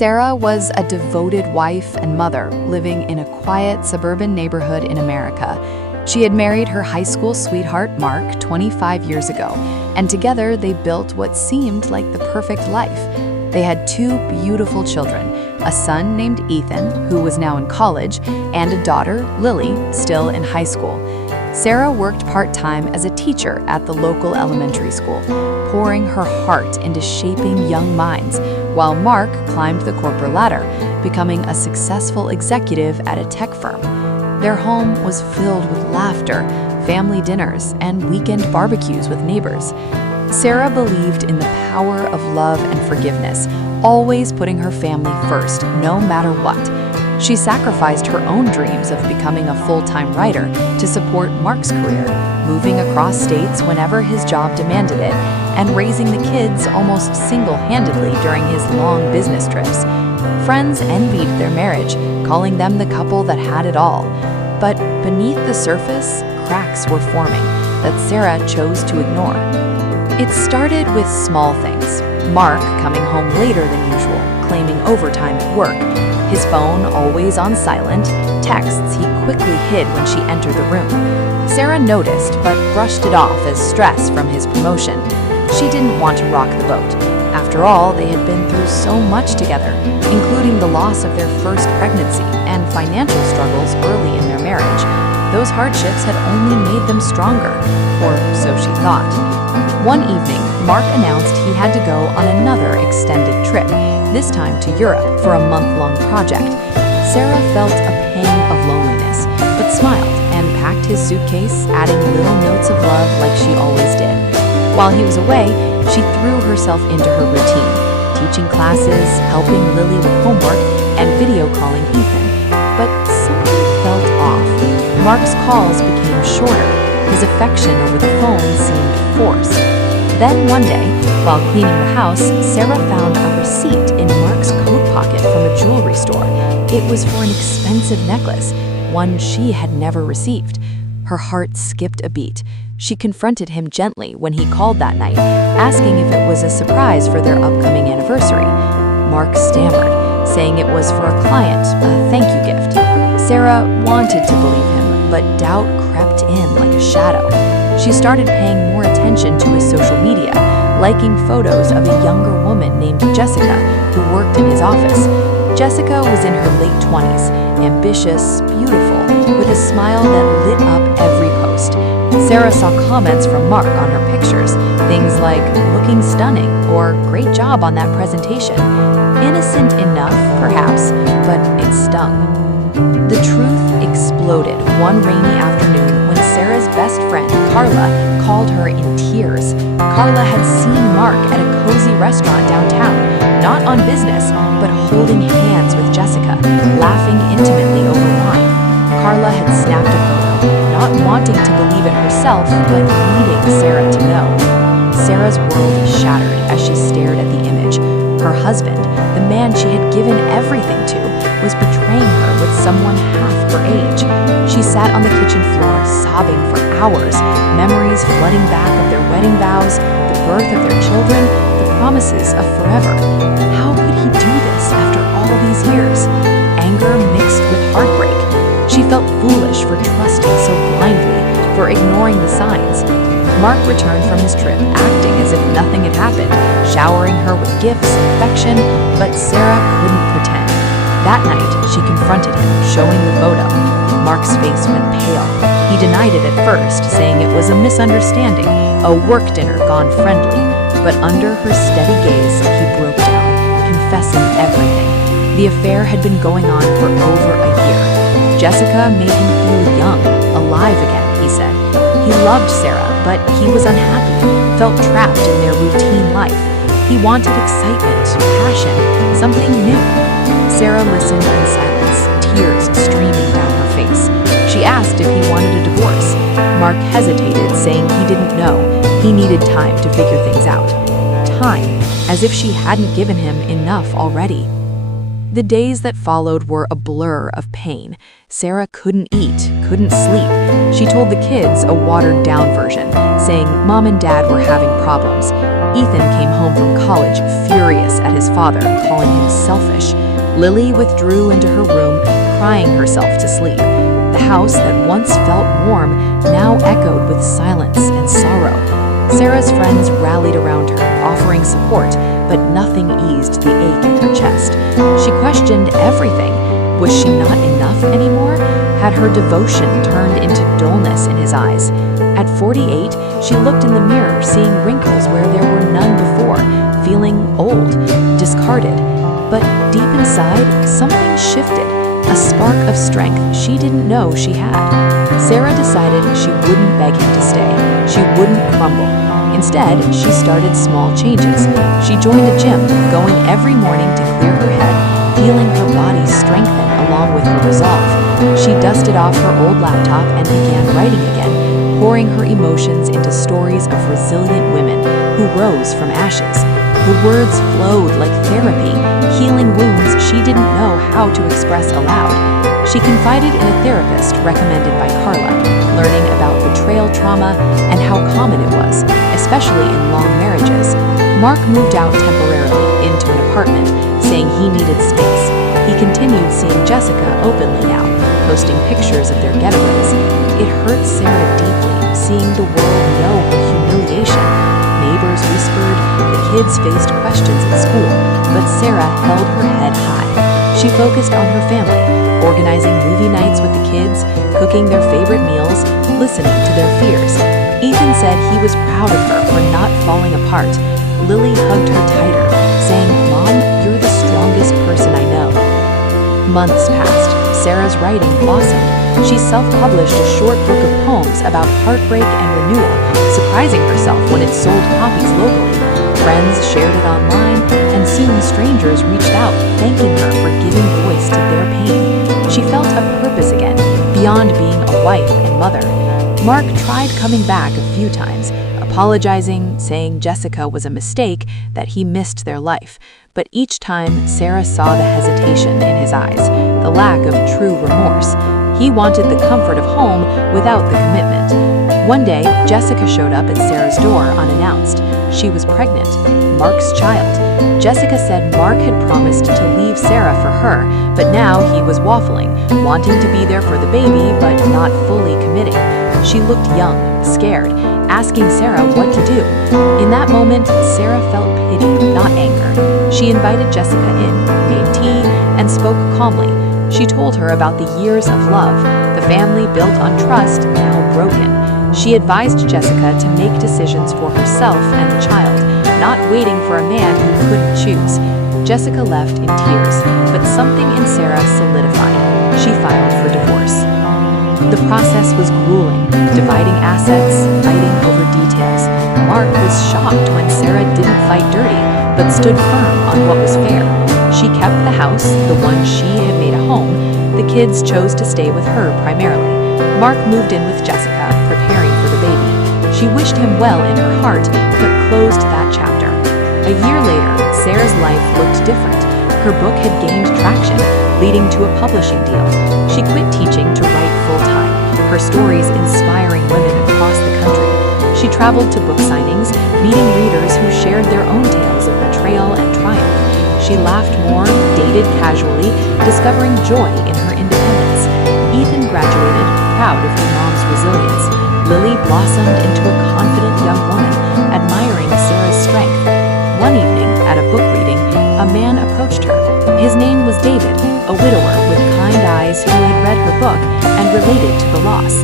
Sarah was a devoted wife and mother living in a quiet suburban neighborhood in America. She had married her high school sweetheart, Mark, 25 years ago, and together they built what seemed like the perfect life. They had two beautiful children, a son named Ethan, who was now in college, and a daughter, Lily, still in high school. Sarah worked part-time as a teacher at the local elementary school, pouring her heart into shaping young minds, while Mark climbed the corporate ladder, becoming a successful executive at a tech firm. Their home was filled with laughter, family dinners, and weekend barbecues with neighbors. Sarah believed in the power of love and forgiveness, always putting her family first, no matter what. She sacrificed her own dreams of becoming a full-time writer to support Mark's career, moving across states whenever his job demanded it, and raising the kids almost single-handedly during his long business trips. Friends envied their marriage, calling them the couple that had it all. But beneath the surface, cracks were forming that Sarah chose to ignore. It started with small things. Mark coming home later than usual, claiming overtime at work, his phone always on silent, texts he quickly hid when she entered the room. Sarah noticed but brushed it off as stress from his promotion. She didn't want to rock the boat. After all, they had been through so much together, including the loss of their first pregnancy and financial struggles early in their marriage. Those hardships had only made them stronger, or so she thought. One evening, Mark announced he had to go on another extended trip, this time to Europe for a month-long project. Sarah felt a pang of loneliness, but smiled and packed his suitcase, adding little notes of love like she always did. While he was away, she threw herself into her routine, teaching classes, helping Lily with homework, and video calling Ethan. But something felt off. Mark's calls became shorter. His affection over the phone seemed forced. Then one day, while cleaning the house, Sarah found a receipt in Mark's coat pocket from a jewelry store. It was for an expensive necklace, one she had never received. Her heart skipped a beat. She confronted him gently when he called that night, asking if it was a surprise for their upcoming anniversary. Mark stammered, saying it was for a client, a thank you gift. Sarah wanted to believe him, but doubt crept in like a shadow. She started paying more attention to his social media, liking photos of a younger woman named Jessica, who worked in his office. Jessica was in her late 20s, ambitious, beautiful, with a smile that lit up every post. Sarah saw comments from Mark on her pictures, things like, looking stunning, or great job on that presentation. Innocent enough, perhaps, but it stung. The truth exploded one rainy afternoon when Sarah's best friend, Carla, called her in tears. Carla had seen Mark at a cozy restaurant downtown, not on business, but holding hands with Jessica, laughing intimately over wine. Carla had snapped a photo, not wanting to believe it herself, but needing Sarah to know. Sarah's world shattered as she stared at the image. Her husband, the man she had given everything to, was betraying her with someone half her age. She sat on the kitchen floor, sobbing for hours, memories flooding back of their wedding vows, the birth of their children, the promises of forever. How could he do this after all these years? Anger mixed with heartbreak. She felt foolish for trusting so blindly, for ignoring the signs. Mark returned from his trip, acting as if nothing had happened, showering her with gifts and affection, but Sarah couldn't pretend. That night, she confronted him, showing the photo. Mark's face went pale. He denied it at first, saying it was a misunderstanding, a work dinner gone friendly. But under her steady gaze, he broke down, confessing everything. The affair had been going on for over a year. Jessica made him feel young, alive again, he said. He loved Sarah, but he was unhappy, felt trapped in their routine life. He wanted excitement, passion, something new. Sarah listened in silence, tears streaming down her face. She asked if he wanted a divorce. Mark hesitated, saying he didn't know. He needed time to figure things out. Time, as if she hadn't given him enough already. The days that followed were a blur of pain. Sarah couldn't eat, couldn't sleep. She told the kids a watered-down version, saying Mom and Dad were having problems. Ethan came home from college, furious at his father, calling him selfish. Lily withdrew into her room, crying herself to sleep. The house that once felt warm now echoed with silence and sorrow. Sarah's friends rallied around her, offering support, but nothing eased the ache in her chest. She questioned everything. Was she not enough anymore? Had her devotion turned into dullness in his eyes? At 48, she looked in the mirror, seeing wrinkles where there were none before, feeling old, discarded. But deep inside, something shifted, a spark of strength she didn't know she had. Sarah decided she wouldn't beg him to stay. She wouldn't crumble. Instead, she started small changes. She joined a gym, going every morning to clear her head, feeling her body strengthen along with her resolve. She dusted off her old laptop and began writing again, pouring her emotions into stories of resilient women who rose from ashes. The words flowed like therapy, healing wounds she didn't know how to express aloud. She confided in a therapist recommended by Carla, learning about betrayal trauma and how common it was, especially in long marriages. Mark moved out temporarily into an apartment, saying he needed space. He continued seeing Jessica openly now, posting pictures of their getaways. It hurt Sarah deeply, seeing the world know her humiliation. Neighbors whispered, the kids faced questions at school, but Sarah held her head high. She focused on her family, organizing movie nights with the kids, cooking their favorite meals, listening to their fears. Ethan said he was proud of her for not falling apart. Lily hugged her tighter, saying, "Mom, you're the strongest person I know." Months passed. Sarah's writing blossomed. She self-published a short book of poems about heartbreak and renewal, surprising herself when it sold copies locally. Friends shared it online, and soon strangers reached out, thanking her for giving voice to their pain. She felt a purpose again, beyond being a wife and mother. Mark tried coming back a few times, apologizing, saying Jessica was a mistake, that he missed their life. But each time, Sarah saw the hesitation in his eyes, the lack of true remorse. He wanted the comfort of home without the commitment. One day, Jessica showed up at Sarah's door unannounced. She was pregnant, Mark's child. Jessica said Mark had promised to leave Sarah for her, but now he was waffling, wanting to be there for the baby but not fully committing. She looked young, scared, asking Sarah what to do. In that moment, Sarah felt pity, not anger. She invited Jessica in, made tea, and spoke calmly. She told her about the years of love, the family built on trust, now broken. She advised Jessica to make decisions for herself and the child, not waiting for a man who couldn't choose. Jessica left in tears, but something in Sarah solidified. She filed for divorce. The process was grueling, dividing assets, fighting over details. Mark was shocked when Sarah didn't fight dirty, but stood firm on what was fair. She kept the house, the one she had made a home. The kids chose to stay with her primarily. Mark moved in with Jessica, preparing for the baby. She wished him well in her heart, but closed that chapter. A year later, Sarah's life looked different. Her book had gained traction, leading to a publishing deal. She quit teaching to write full-time, her stories inspiring women across the country. She traveled to book signings, meeting readers who shared their own tales of betrayal and triumph. She laughed more, dated casually, discovering joy in her independence. Ethan graduated, proud of her mom's resilience. Lily blossomed into a confident young woman, admiring Sarah's strength. One evening, at a book reading, a man approached her. His name was David, a widower with kind eyes who had read her book and related to the loss.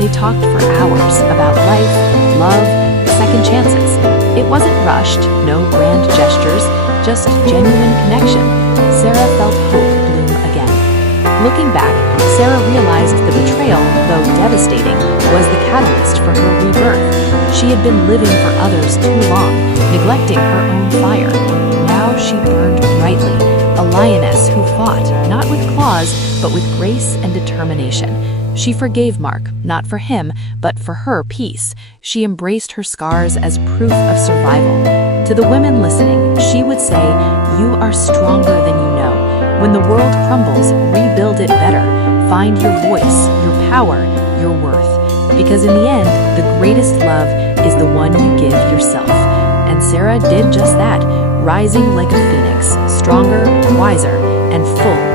They talked for hours about life, love, second chances. It wasn't rushed, no grand gestures, just genuine connection. Sarah felt hope bloom again. Looking back, Sarah realized the betrayal, though devastating, was the catalyst for her rebirth. She had been living for others too long, neglecting her own fire. Now she burned brightly, a lioness who fought, not with claws, but with grace and determination. She forgave Mark, not for him, but for her peace. She embraced her scars as proof of survival. To the women listening, she would say, "You are stronger than you know. When the world crumbles, rebuild it better. Find your voice, your power, your worth. Because in the end, the greatest love is the one you give yourself." And Sarah did just that, rising like a phoenix, stronger, wiser, and full